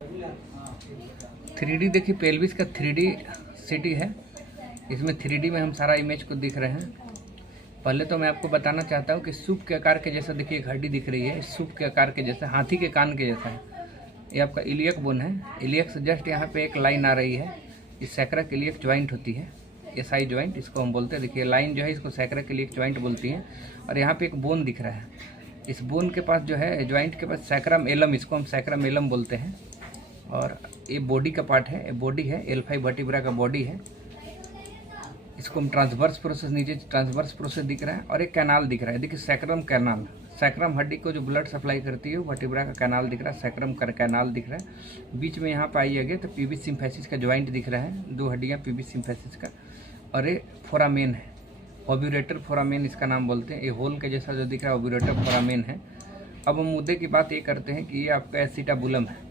3D देखिए, pelvis का 3D city है। इसमें 3D में हम सारा इमेज को दिख रहे हैं। पहले तो मैं आपको बताना चाहता हूँ कि सूप के आकार के जैसा देखिए एक हड्डी दिख रही है, सूप के आकार के जैसा, हाथी के कान के जैसा है। ये आपका इलियक बोन है। इलियक से जस्ट यहाँ पे एक लाइन आ रही है, इस सैक्रक इलियक ज्वाइंट होती है, एसआई ज्वाइंट इसको हम बोलते हैं। देखिए लाइन जो है इसको सैक्रक इलियक ज्वाइंट बोलती है। और यहाँ पे एक बोन दिख रहा है, इस बोन के पास जो है ज्वाइंट के पास सैक्रम एलम, इसको हम सैक्रम एलम बोलते हैं। और ये बॉडी का पार्ट है, ये बॉडी है, L5 वर्टिब्रा का बॉडी है। इसको हम ट्रांसवर्स प्रोसेस, नीचे ट्रांसवर्स प्रोसेस दिख रहा है। और एक कैनाल दिख रहा है, देखिए सैक्रम कैनाल, सैक्रम हड्डी को जो ब्लड सप्लाई करती है वर्टिब्रा का कैनाल दिख रहा है, सैक्रम कैनाल दिख रहा है। बीच में यहाँ पे आइएगा तो पीबी सिम्फेसिस का ज्वाइंट दिख रहा है, दो हड्डियाँ पीबी सिम्फेसिस का। और ये फोरामेन है, ओब्यूरेटर फोरामेन इसका नाम बोलते हैं। ये होल के जैसा जो दिख रहा है ओब्यूरेटर फोरामेन है। अब हम मुद्दे की बात ये करते हैं कि ये आपका एसिटाबुलम है।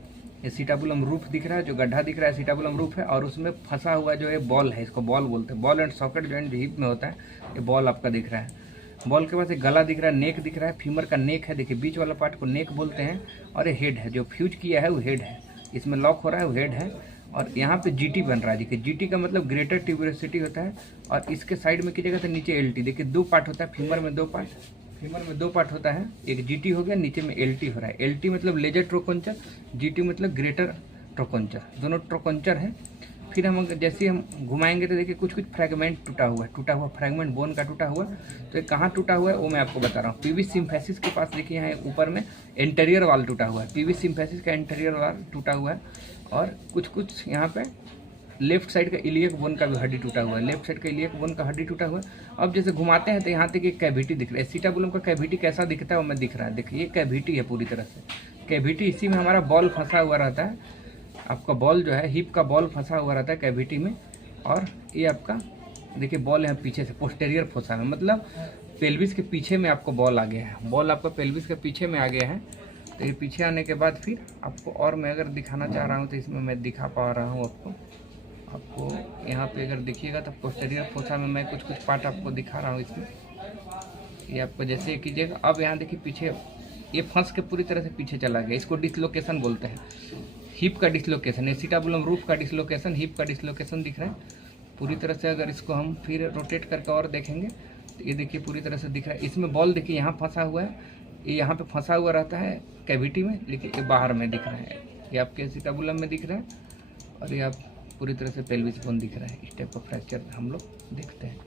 एसिटाबुलम रूफ दिख रहा है, जो गड्ढा दिख रहा है एसिटाबुलम रूफ है। और उसमें फंसा हुआ जो है बॉल है, इसको बॉल बोलते हैं। Ball and socket joint hip में होता है, ये बॉल आपका दिख रहा है। बॉल के पास एक गला दिख रहा है, नेक दिख रहा है, फीमर का नेक है, देखिए बीच वाला पार्ट को नेक बोलते हैं। और ये हेड है, जो फ्यूज किया है वो हेड है, इसमें लॉक हो रहा है वो हेड है। और यहाँ पे जीटी बन रहा है, देखिए जीटी का मतलब ग्रेटर ट्यूबरोसिटी होता है। और इसके साइड में कीजिएगा तो नीचे एलटी, देखिए दो पार्ट होता है, फीमर में दो पार्ट होता है। एक जीटी हो गया, नीचे में एलटी हो रहा है। एलटी मतलब लेजर ट्रोकोंचर, जीटी मतलब ग्रेटर ट्रोकोंचर, दोनों ट्रोकोंचर है। फिर हम जैसे हम घुमाएंगे तो देखिए कुछ फ्रैगमेंट टूटा हुआ फ्रैगमेंट बोन का टूटा हुआ। तो ये कहाँ टूटा हुआ है वो मैं आपको बता रहा हूँ। पीवी सिम्फेसिस के पास देखिए यहाँ ऊपर में एंटीरियर वाल टूटा हुआ है, पीवी सिम्फेसिस का एंटीरियर वाल टूटा हुआ है। और कुछ यहाँ पे लेफ्ट साइड का इलियक बोन का भी हड्डी टूटा हुआ है, लेफ्ट साइड का इलियक बोन का हड्डी टूटा हुआ है। अब जैसे घुमाते हैं तो यहाँ तक एक कैविटी दिख रहा है। एसिटाबुलम का कैविटी कैसा दिखता है वो मैं दिख रहा है, देखिए ये कैविटी है पूरी तरह से कैविटी। इसी में हमारा बॉल फंसा हुआ रहता है, आपका बॉल जो है हिप का बॉल फंसा हुआ रहता है कैविटी में। और ये आपका देखिए बॉल यहाँ पीछे से पोस्टेरियर फोसा में, मतलब पेल्विस के पीछे में आपको बॉल आ गया है, बॉल आपका पेल्विस के पीछे में आ गया है। तो ये पीछे आने के बाद फिर आपको और मैं अगर दिखाना चाह रहा हूँ तो इसमें मैं दिखा पा रहा हूँ आपको यहाँ पे अगर देखिएगा तो पोस्टेरियर फोसा में मैं कुछ पार्ट आपको दिखा रहा हूँ इसमें। ये आपको जैसे कीजिएगा, अब यहाँ देखिए पीछे ये फंस के पूरी तरह से पीछे चला गया, इसको डिसलोकेशन बोलते हैं, हिप का डिसलोकेशन। एसिटाबुलम रूफ का डिसलोकेशन, हिप का डिसलोकेशन दिख रहा है पूरी तरह से। अगर इसको हम फिर रोटेट करके और देखेंगे तो ये देखिए पूरी तरह से दिख रहा है। इसमें बॉल देखिए यहाँ फंसा हुआ है, ये यहाँ पे फंसा हुआ रहता है कैविटी में, लेकिन ये बाहर में दिख रहा है, ये आपके एसिटाबुलम में दिख रहा है। और ये आप पूरी तरह से पेल्विस बोन दिख रहा है। इस टाइप का फ्रैक्चर हम लोग देखते हैं।